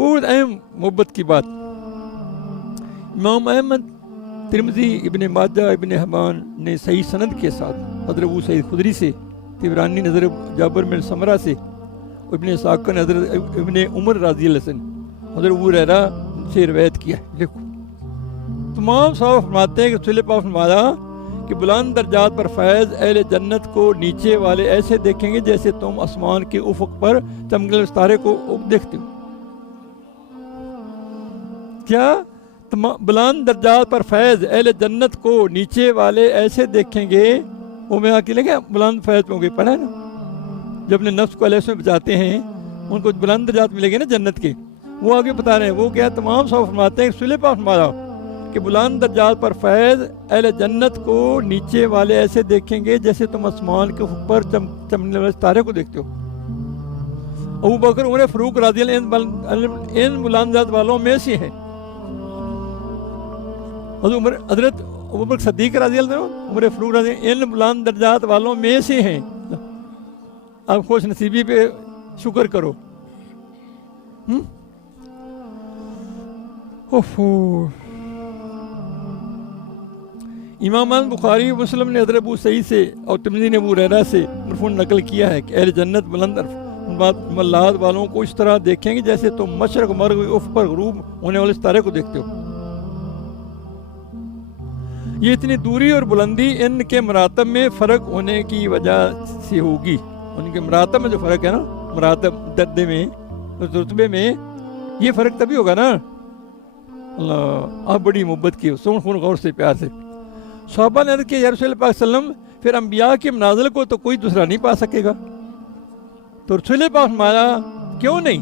बहुत अहम मोहब्बत की बात। इमाम अहमद, तिरमिज़ी, इब्न माजा, इब्न हबान ने सही सनद के साथ हज़रत अबू सईद खुदरी से, तिबरानी नज़र जाबिर बिन समरा से, इब्न साक़ ने हज़रत इब्न उमर रज़ी अल्लाह अन्हु, हज़रत अबू हुरैरा से रिवायत किया है। देखो तमाम साहब फरमाते हैं कि रसूल पाक फरमाया कि बुलंद दर्जात पर फैज़ अहले जन्नत को नीचे वाले ऐसे देखेंगे जैसे तुम आसमान के उफ़क़ पर चमकने वाले तारे को देखते हो। क्या बुलंद दर्जात पर फैज़ अहले जन्नत को नीचे वाले ऐसे देखेंगे, वो मैं अकेले क्या बुलंद फैज़ पे होंगे, पढ़ा है ना, जब अपने नफ्स को अल्लाह से बचाते हैं उनको बुलंद दर्जात मिलेंगे ना जन्नत के। वो आगे बता रहे हैं, वो क्या तमाम साहब फरमाते हैं रसूल पाक फरमाया कि बुलंद दर्जात पर फैज़ अहले जन्नत को नीचे वाले ऐसे देखेंगे जैसे तुम आसमान के ऊपर चमकने वाले तारे को देखते हो। अबू बकर उमर फ़ारूक रज़ी अल्लाह अन्हु इन बुलंद दर्जात वालों में से हैं। हज़रत अबू बकर सिद्दीक़ रज़ी अल्लाह अन्हु, उमर फ़ारूक रज़ी इन बुलंद दर्जात वालों में से हैं। आप खुश नसीबी पे शुक्र करो। इमाम बुखारी मुस्लिम ने हज़रत अबू सईद से और तिरमिज़ी ने अबू हुरैरा से मरफ़ूअन नकल किया है कि अहले जन्नत बुलंद मल्लात वालों को इस तरह देखेंगे जैसे तुम मशरक़ मग़रिब उफ़क़ पर ग़ुरूब होने वाले तारे को देखते हो। ये इतनी दूरी और बुलंदी इनके मरातब में फ़र्क होने की वजह से होगी। उनके मरातब में जो फ़र्क है ना, मरातब दर्जे में, रुतबे में, ये फ़र्क तभी होगा ना। अल्लाह, आप बड़ी मोहब्बत की, सुन खून गौर से, प्यार से। सहाबा ने अर्ज़ किया, या रसूल पाक सल्लम, फिर अम्बिया के मनाज़िल को तो कोई दूसरा नहीं पा सकेगा। तो रसूल पाक फरमाया, क्यों नहीं?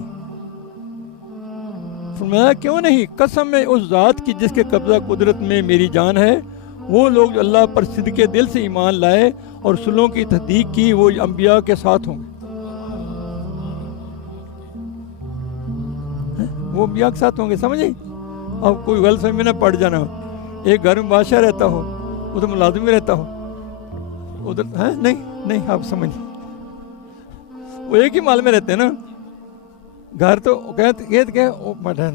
फरमाया क्यों नहीं? कसम है उस ज़ात की जिसके कब्ज़ा कुदरत में मेरी जान है, वो लोग जो अल्लाह पर सिद्क़े दिल से ईमान लाए और रसूलों की तस्दीक की, वो अम्बिया के साथ होंगे। वो अम्बिया के साथ होंगे, समझे? अब कोई गलत फहमी में ना पड़ जाना। एक घर में बादशाह रहता हो, उधर मुलाजिम में रहता हो, उधर है नहीं आप समझिए, वो एक ही माल में रहते हैं ना। घर तो कहते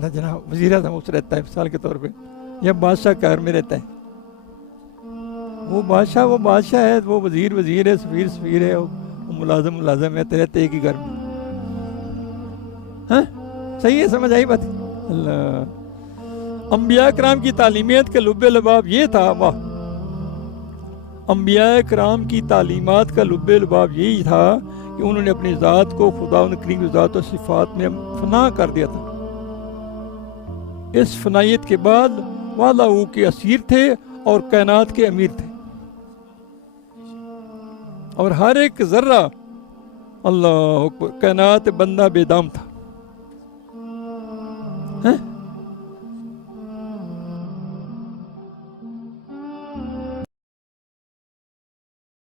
जनाब वज़ीर आज़म उस रहता है मिसाल के तौर पे, या बादशाह घर में रहता है। वो बादशाह है, वो वज़ीर है, सफ़ीर है, वो मुलाजिम है, रहते एक ही घर में। हाँ सही है, समझ आई बात? अल्लाह, अंबिया कराम की तालीमियत के लुब्बे लबाब ये था। वाह, अंबिया कराम की तालीमात का लुब्बे लबाब यही था कि उन्होंने अपनी ज़ात को खुदावंद करीम की ज़ात और सिफ़ात में फना कर दिया था। इस फनाइयत के बाद वालाऊ के असीर थे और कायनात के अमीर थे, और हर एक ज़र्रा अल्लाह कायनात बंदा बेदाम था। हैं?